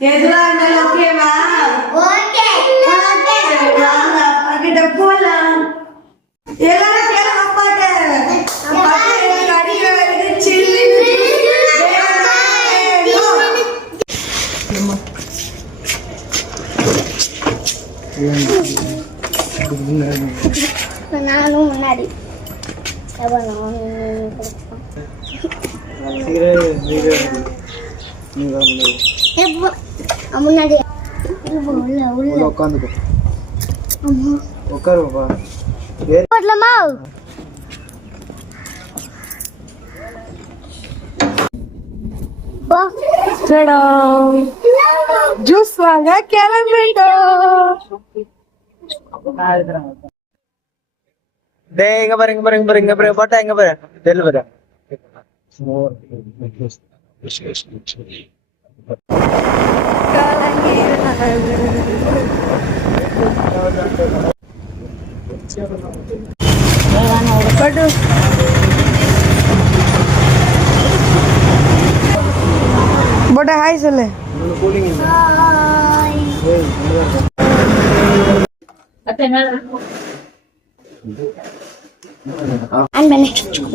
எதுவா இருந்தாலும் ஓகேவா? ஓகே வாங்க அப்பா கிட்ட போலாம். எல்லாரும் கேளுங்க அப்பாட்ட. அப்பாட்ட எனக்கு அடிக்க வருது சில்லு. நானும் முன்னாடி முன்னாடி உட்காந்துக்கோ உட்காருப்பா போடலாமா? ஜூஸ் வாங்க கிளம்பிட்டோம். டேய் இங்க பாரு போட்டா எங்க பாரு தெரியல பாரு போட்டா ஹாய் சொல்லு.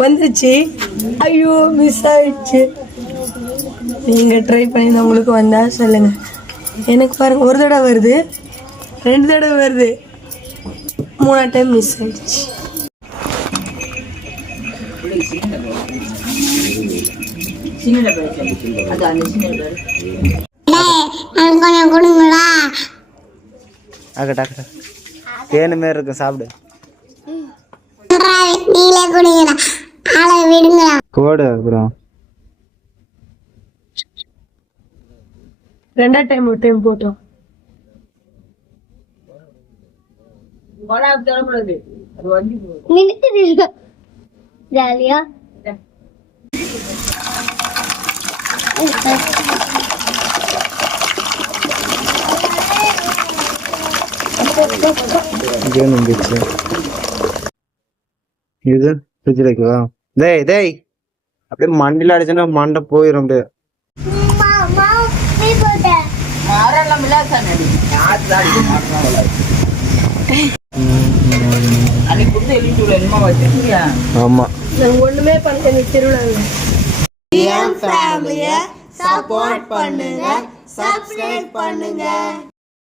வந்துச்சு. ஐயோ மிஸ் ஆயிடுச்சு. நீங்க ட்ரை பண்ணி உங்களுக்கு வந்தா சொல்லுங்க. எனக்கு பாருங்க ஒரு தடவை வருது, 2 தடவை வருது, 3 டைம் மிஸ் ஆயிடுச்சு. கொஞ்சம் கொடுங்களா? ஆகட்டா தேனு மாரி இருக்கும் சாப்பிடு. நீங்களே கொடுங்கடா, ஆளை விடுங்கடா. கோடு அப்புறம் 2 டைம் ஒரு டைம் போட்டோம். நினைத்து ஜாலியா இது ஃப்ரிட்ஜில் வைக்கவா? டேய் அப்படியே மண்டியில் அடிச்சுன்னா மண்டை போயிடும் அப்படியே. ஆமா ஒண்ணுமே பண்ண திருவிழாங்க. சப்போர்ட் பண்ணுங்க, சப்ஸ்கிரைப் பண்ணுங்க.